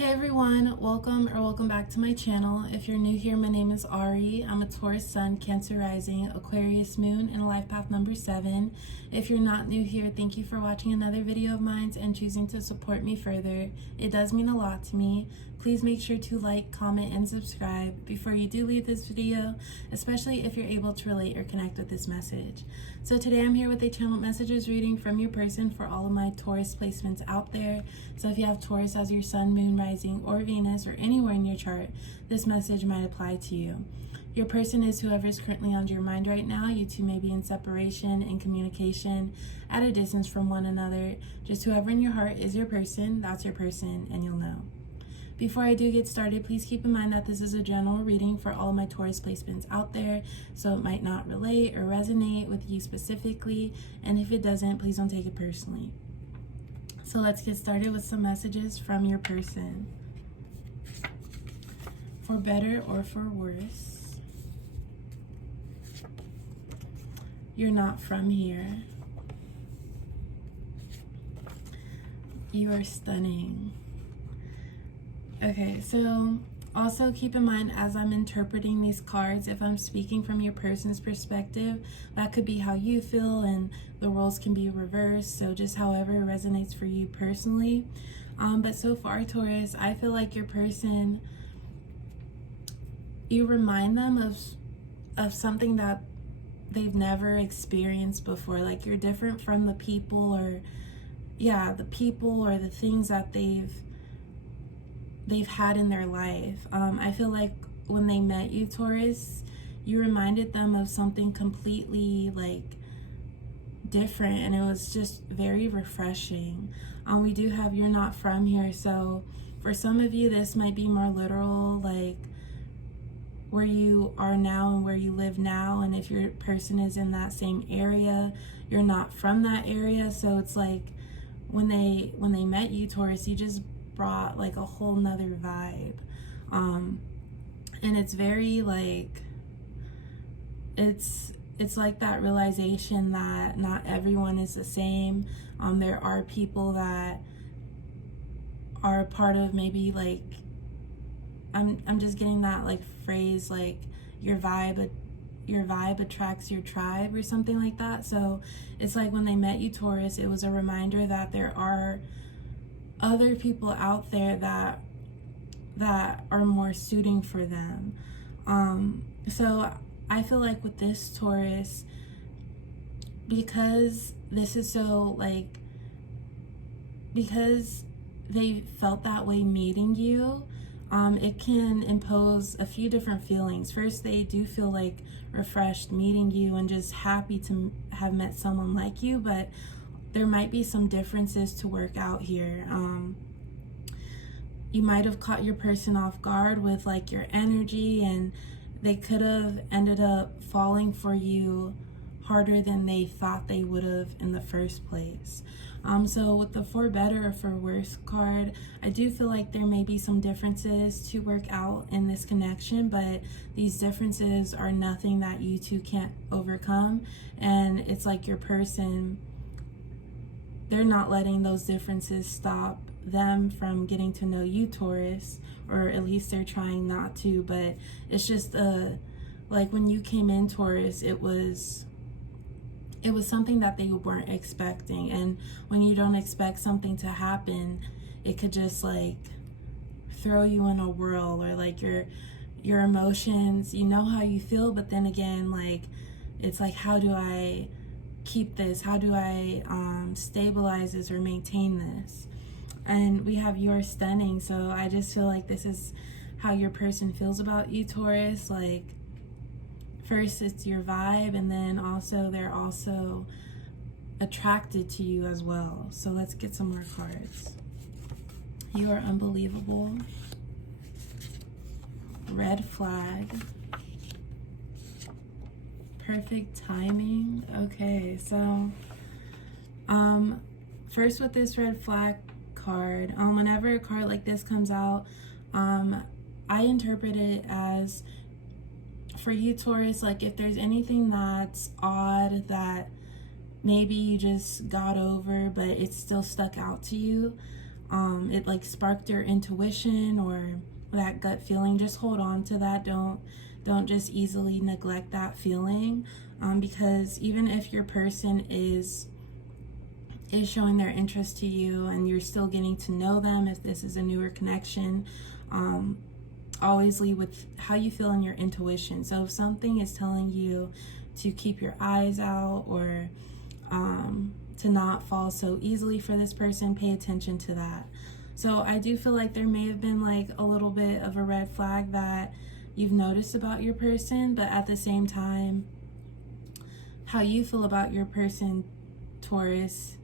Hey everyone, welcome back to my channel. If you're new here, my name is Ari. I'm a Taurus Sun, Cancer Rising, Aquarius Moon, and life path number 7. If you're not new here, thank you for watching another video of mine and choosing to support me further. It does mean a lot to me. Please make sure to like, comment, and subscribe before you do leave this video, especially if you're able to relate or connect with this message. So today I'm here with a channel messages reading from your person for all of my Taurus placements out there. So if you have Taurus as your sun, moon, rising, or Venus, or anywhere in your chart, this message might apply to you. Your person is whoever is currently on your mind right now. You two may be in separation, in communication, at a distance from one another. Just whoever in your heart is your person, that's your person, and you'll know. Before I do get started, please keep in mind that this is a general reading for all my Taurus placements out there, so it might not relate or resonate with you specifically, and if it doesn't, please don't take it personally. So let's get started with some messages from your person. For better or for worse, you're not from here. You are stunning. Okay, so also keep in mind as I'm interpreting these cards, if I'm speaking from your person's perspective, that could be how you feel, and the roles can be reversed, so just however it resonates for you personally. But so far, Taurus, I feel like your person, you remind them of something that they've never experienced before. Like you're different from the people or the things that they've had in their life. I feel like when they met you, Taurus, you reminded them of something completely like different, and it was just very refreshing. We do have you're not from here, so for some of you this might be more literal, like where you are now and where you live now, and if your person is in that same area, you're not from that area. So it's like when they met you, Taurus, you just brought like a whole nother vibe, and it's very like it's like that realization that not everyone is the same. There are people that are a part of maybe like I'm just getting that like phrase like your vibe attracts your tribe or something like that. So it's like when they met you, Taurus, it was a reminder that there are other people out there that are more suiting for them. So I feel like with this Taurus, because this is so like, because they felt that way meeting you, it can impose a few different feelings. First, they do feel like refreshed meeting you and just happy to have met someone like you, but there might be some differences to work out here. You might have caught your person off guard with like your energy, and they could have ended up falling for you harder than they thought they would have in the first place. So with the for better or for worse card, I do feel like there may be some differences to work out in this connection, but these differences are nothing that you two can't overcome. And it's like your person, they're not letting those differences stop them from getting to know you, Taurus, or at least they're trying not to. But it's just like when you came in, Taurus, it was something that they weren't expecting, and when you don't expect something to happen, it could just like throw you in a whirl, or like your emotions, you know how you feel, but then again, like it's like, how do I keep this? How do I stabilize this or maintain this? And we have you're stunning. So I just feel like this is how your person feels about you, Taurus. Like first it's your vibe, and then also they're also attracted to you as well. So let's get some more cards. You are unbelievable. Red flag. Perfect timing. Okay, so first with this red flag card, whenever a card like this comes out, I interpret it as, for you, Taurus, like if there's anything that's odd that maybe you just got over but it's still stuck out to you, it like sparked your intuition or that gut feeling, just hold on to that. Don't just easily neglect that feeling, because even if your person is showing their interest to you and you're still getting to know them, if this is a newer connection, always lead with how you feel in your intuition. So if something is telling you to keep your eyes out or to not fall so easily for this person, pay attention to that. So I do feel like there may have been like a little bit of a red flag that you've noticed about your person, but at the same time, how you feel about your person, Taurus,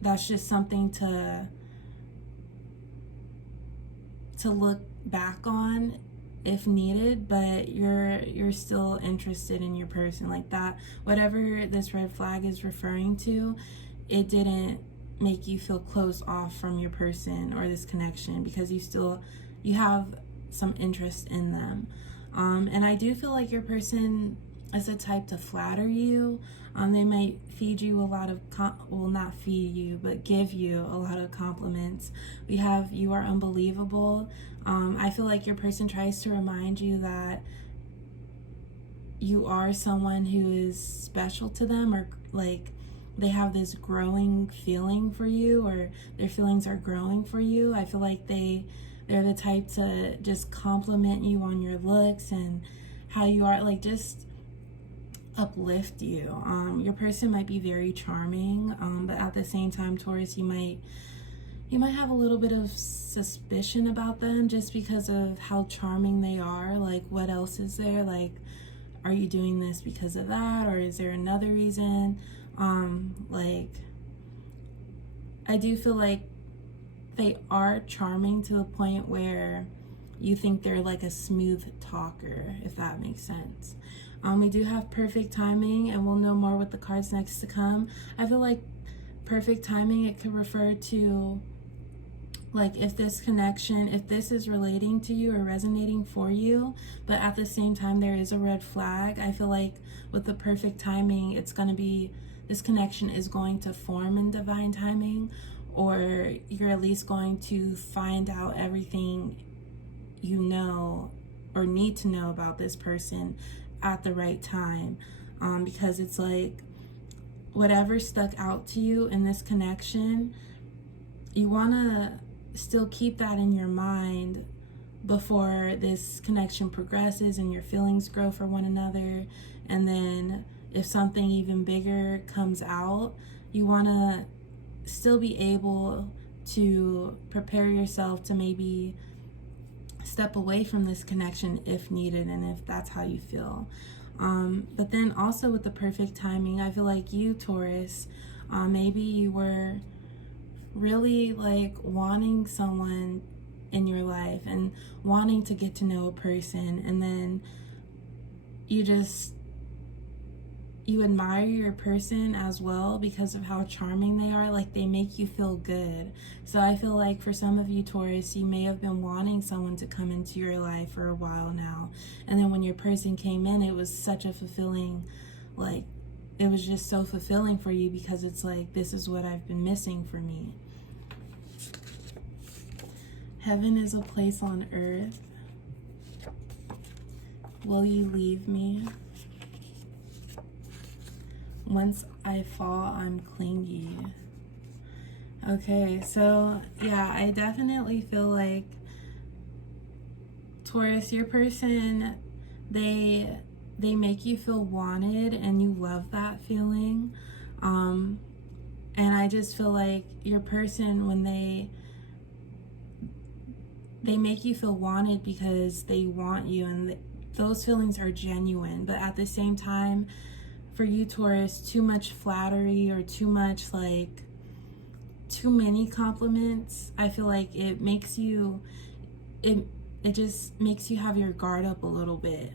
that's just something to look back on if needed, but you're still interested in your person. Like that, whatever this red flag is referring to, it didn't make you feel closed off from your person or this connection, because you have some interest in them. And I do feel like your person is the type to flatter you. They might feed you a lot of, not feed you, but give you a lot of compliments. We have, you are unbelievable. I feel like your person tries to remind you that you are someone who is special to them, or like they have this growing feeling for you, or their feelings are growing for you. I feel like they're the type to just compliment you on your looks and how you are, like just uplift you. Your person might be very charming, but at the same time, Taurus, you might have a little bit of suspicion about them just because of how charming they are. Like, what else is there? Like, are you doing this because of that, or is there another reason? Like, I do feel like they are charming to the point where you think they're like a smooth talker, if that makes sense. We do have perfect timing, and we'll know more with the cards next to come. I feel like perfect timing, it could refer to like if this connection, if this is relating to you or resonating for you, but at the same time there is a red flag. I feel like with the perfect timing, it's going to be, this connection is going to form in divine timing, or you're at least going to find out everything you know or need to know about this person at the right time. Because it's like whatever stuck out to you in this connection, you want to still keep that in your mind before this connection progresses and your feelings grow for one another. And then if something even bigger comes out, you want to still be able to prepare yourself to maybe step away from this connection if needed, and if that's how you feel. But then also with the perfect timing, I feel like you, Taurus, maybe you were really like wanting someone in your life and wanting to get to know a person, and then you admire your person as well because of how charming they are. Like, they make you feel good. So I feel like for some of you, Taurus, you may have been wanting someone to come into your life for a while now, and then when your person came in, it was such a fulfilling, like, it was just so fulfilling for you, because it's like, this is what I've been missing for me. Heaven is a place on earth. Will you leave me? Once I fall, I'm clingy. Okay, so yeah, I definitely feel like Taurus, your person, they make you feel wanted, and you love that feeling. And I just feel like your person, when they make you feel wanted because they want you, and those feelings are genuine. But at the same time, for you, Taurus, too much flattery or too much, like, too many compliments, I feel like it makes you, it just makes you have your guard up a little bit.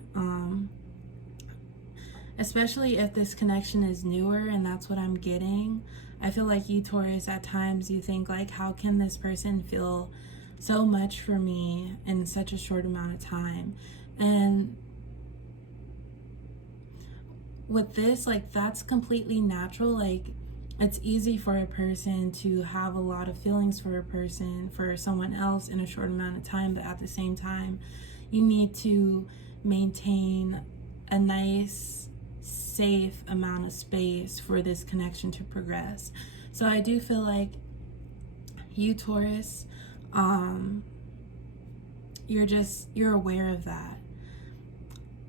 Especially if this connection is newer, and that's what I'm getting. I feel like you, Taurus, at times you think like, how can this person feel so much for me in such a short amount of time? And with this, like, that's completely natural. Like, it's easy for a person to have a lot of feelings for someone else in a short amount of time, but at the same time, you need to maintain a nice, safe amount of space for this connection to progress. So I do feel like you, Taurus, you're aware of that.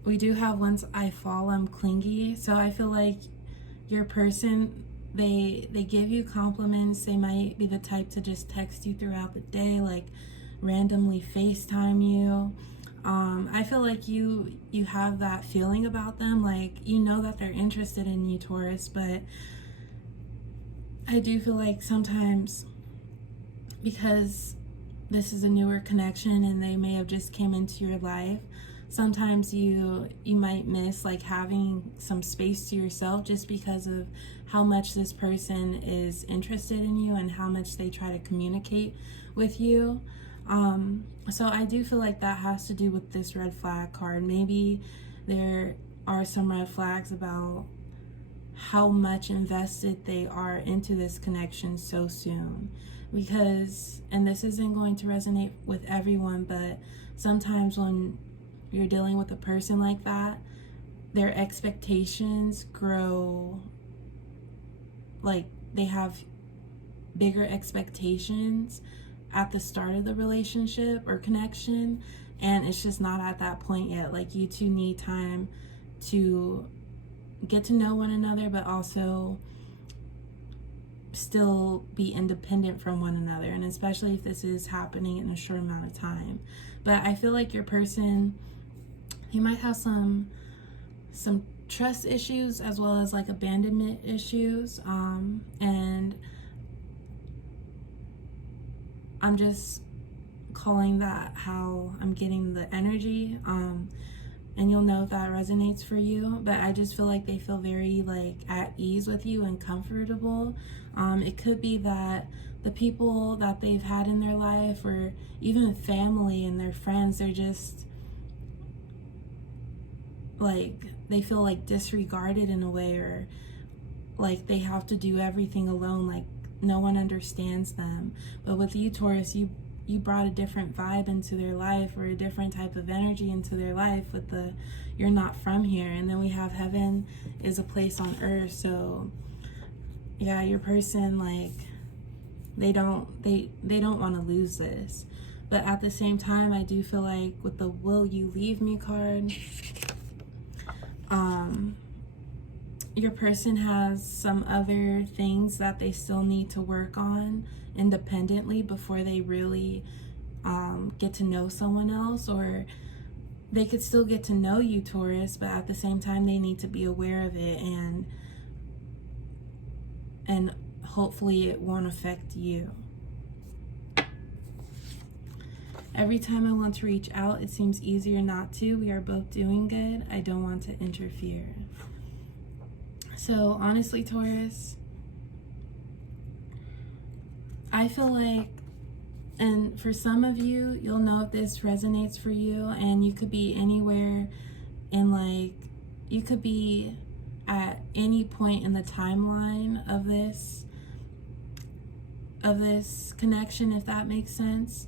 We do have once I fall, I'm clingy. So I feel like your person, they give you compliments. They might be the type to just text you throughout the day, like randomly FaceTime you. I feel like you have that feeling about them, like you know that they're interested in you, Taurus, but I do feel like sometimes, because this is a newer connection and they may have just came into your life, sometimes you might miss like having some space to yourself, just because of how much this person is interested in you and how much they try to communicate with you. So I do feel like that has to do with this red flag card. Maybe there are some red flags about how much invested they are into this connection so soon. Because, and this isn't going to resonate with everyone, but sometimes when you're dealing with a person like that, their expectations grow, like they have bigger expectations at the start of the relationship or connection, and it's just not at that point yet. Like you two need time to get to know one another, but also still be independent from one another, and especially if this is happening in a short amount of time. But I feel like your person, you might have some trust issues as well as like abandonment issues, and I'm just calling that how I'm getting the energy, and you'll know if that resonates for you. But I just feel like they feel very like at ease with you and comfortable. It could be that the people that they've had in their life, or even family and their friends, they're just like, they feel like disregarded in a way, or like they have to do everything alone, like no one understands them. But with you, Taurus, you brought a different vibe into their life, or a different type of energy into their life with the you're not from here. And then we have heaven is a place on earth. So yeah, your person, like they don't want to lose this. But at the same time, I do feel like with the will you leave me card, your person has some other things that they still need to work on independently before they really get to know someone else. Or they could still get to know you, Taurus, but at the same time they need to be aware of it, and hopefully it won't affect you. Every time I want to reach out, it seems easier not to. We are both doing good. I don't want to interfere. So honestly, Taurus, I feel like, and for some of you, you'll know if this resonates for you, and you could be anywhere in, like, you could be at any point in the timeline of this connection, if that makes sense.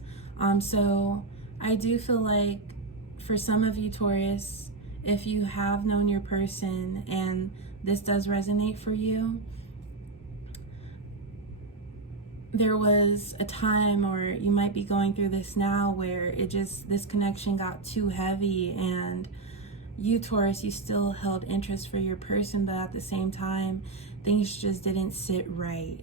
So I do feel like for some of you, Taurus, if you have known your person and this does resonate for you, there was a time, or you might be going through this now, where this connection got too heavy, and you, Taurus, you still held interest for your person, but at the same time things just didn't sit right.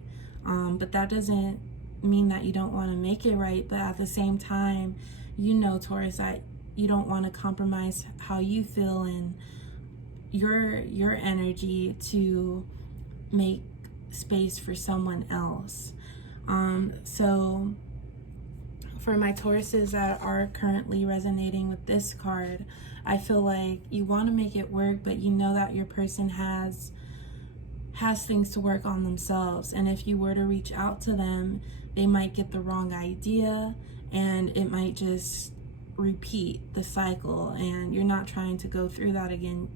But that doesn't mean that you don't want to make it right. But at the same time, you know, Taurus, that you don't want to compromise how you feel and your energy to make space for someone else. So for my Tauruses that are currently resonating with this card, I feel like you want to make it work, but you know that your person has things to work on themselves. And if you were to reach out to them, they might get the wrong idea, and it might just repeat the cycle, and you're not trying to go through that again.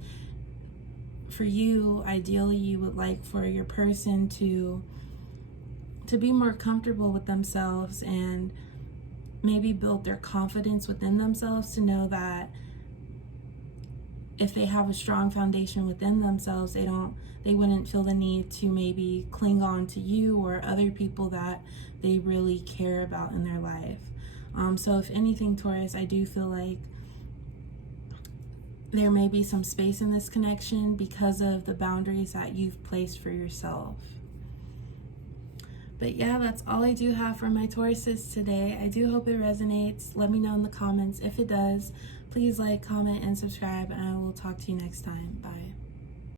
for you, ideally, you would like for your person to be more comfortable with themselves and maybe build their confidence within themselves to know that if they have a strong foundation within themselves, they wouldn't feel the need to maybe cling on to you or other people that they really care about in their life. So if anything, Taurus, I do feel like there may be some space in this connection because of the boundaries that you've placed for yourself. But yeah, that's all I do have for my Tauruses today. I do hope it resonates. Let me know in the comments if it does. Please like, comment, and subscribe, and I will talk to you next time. Bye.